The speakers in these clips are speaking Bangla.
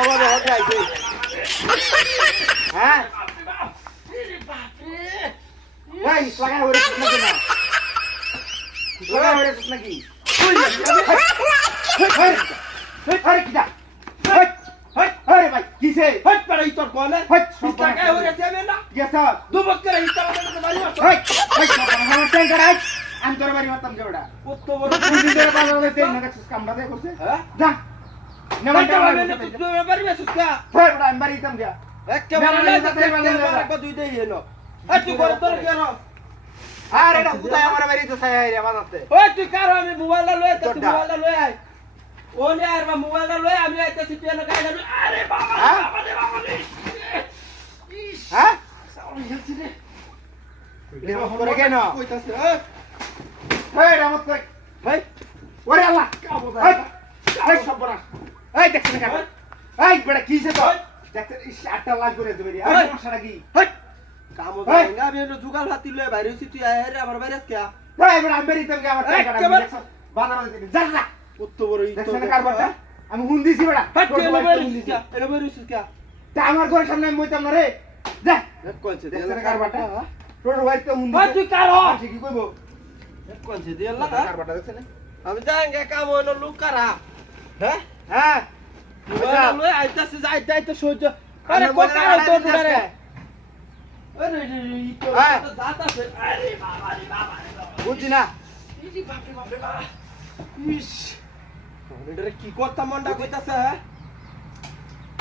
অভাবে হতে আইছে হ্যাঁ এই লাগাই ওরে নাকি না লাগাই ওরে নাকি আরে কি দা আরে ভাই কিসে হট পড়ে তোর কোলে হট লাগাই ওরে যাবে না গেছা দুবক করে ইটা আমাদের বাড়ি আসো আমার ট্যাঙ্কার আই আমি তোর বাড়ি মারতাম কেডা কত বড় পুলিশ ধরে বাজারে তেল না দেখছিস কামড়া দে করছে হ্যাঁ যা নেমন যাবে না তুই বাড়ি আসিস কা ফের বড় আমি বাড়ি দিতাম যা একেবারে কত দুই দেই এলো তুই করে তোর কি আর আর এটা কোথায় আমার বাড়ি তো ছায়া রে বাজাতে ওই তুই কারো আমি মোবাইলটা লই তো মোবাইলটা লই আই ওনে আর মোবাইলটা লই আমি আইতাছি তুই না গাইলা আরে বাবা বাবা রে ইস হ্যাঁ সাউন্ড হচ্ছে রে রেমত করে কেন কইতাছে এই রেমত করে ভাই ওরে আল্লাহ কাবো এই এই সবরা এই দেখছ না কেন এই বড় কিসে তো দেখছ এই 8টা লাখ করে দেবে রে এই সমস্যা কি হই কামো দাঙ্গা আমি এলো জুগাল হাতি লই বাইরে হইছি তুই আয় রে আমার বাইরে আজকে এই বড় আমি বাড়ি দিতাম আমার টাকা বাজারে দিতে যা যা কত বড় ই দেখছ না কারবারটা আমি হুন দিছি বড় এলো বাইরে হইছিস কা তা আমার ঘরের সামনে আমি মইতাম না রে যা কোনছে দেখছ না কারবারটা তোর ভাই তো হুন ভাই তুই কারো কি কইবো কোনছে দি আল্লাহ কারবারটা দেখছ না আমি যাঙ্গে কামো এলো লুক কারা হ্যাঁ হ্যাঁ মোবাইল লই আইতাছে যাই তো সহ্য আরে কো কারো তো দুরে আরে রে ই তো যাতাছে আরে বাবা রে বাবা বুঝছি না ইজি বাপরে বাপরে বাবা ইস ওরে কি কথা মন্ডা কইতাছে হ্যাঁ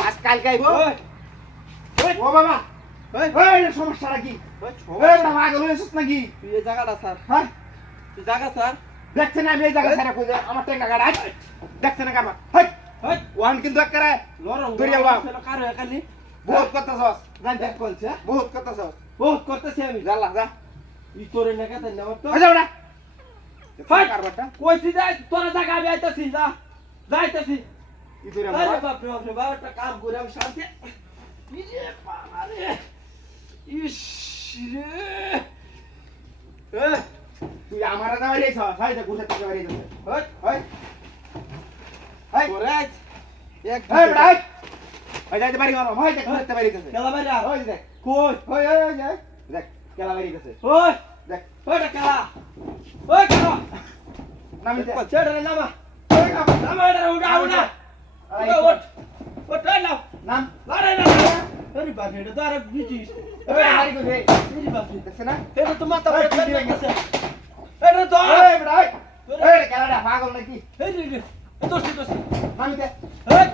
আজ কাল গাইব ওই ও বাবা ওই এই সমস্যা কি ওই এই না পাগল হইছিস নাকি তুই এই জায়গাটা স্যার হ্যাঁ তুই জায়গা স্যার দেখছেন আমি এই জায়গা ছেড়ে কই আমার টাকা গাড়া দেখছেন না কারবার হাই ওই ওয়ান কিন্তু একবারে লরং দরিয়া বাপ কারো একালি বহুত করতেছস জান দেখ কোনছে বহুত করতেছস বহুত করতেছি আমি জাল্লা যা ই তোরে না কথা না তো আচ্ছা ওরা হাই কারবারটা কইছি যাই তোরা জায়গা আমি আইতাছি যা যাইতাছি ই তোরে আরে আমার বাপরে বাপরে বাবা একটা কাম করে আমি শান্তি নিজে বাবা রে ইস রে তুই আমার দাও রে ছস হাই যা গুছা তুই বাড়ি যাবে হই হাই হাই করে এক হাই ভাই হাই যাইতে বাড়ি গো ভাই দেখ গুছাতে বাড়ি যাবে কেলা বাইরা ওই দেখ কই ওই ওই দেখ দেখ কেলা বাড়ি যাবে ওই দেখ ওই কেলা ওই কেলা নামি দে ছেড়ে রে নামা ওই কাম নামা রে উড়া উড়া ওঠ ওঠ নাও নাম আরে না আরে বাপ রে তো আরে বিটিস ওই বাড়ি গো রে এই বাপ রে দেখছ না এটা তো মাথা বড় করে গেছে এটা তো এই ভাই এই কেলাটা পাগল নাকি এই রে দোস্ত দোস্ত নামি দে এই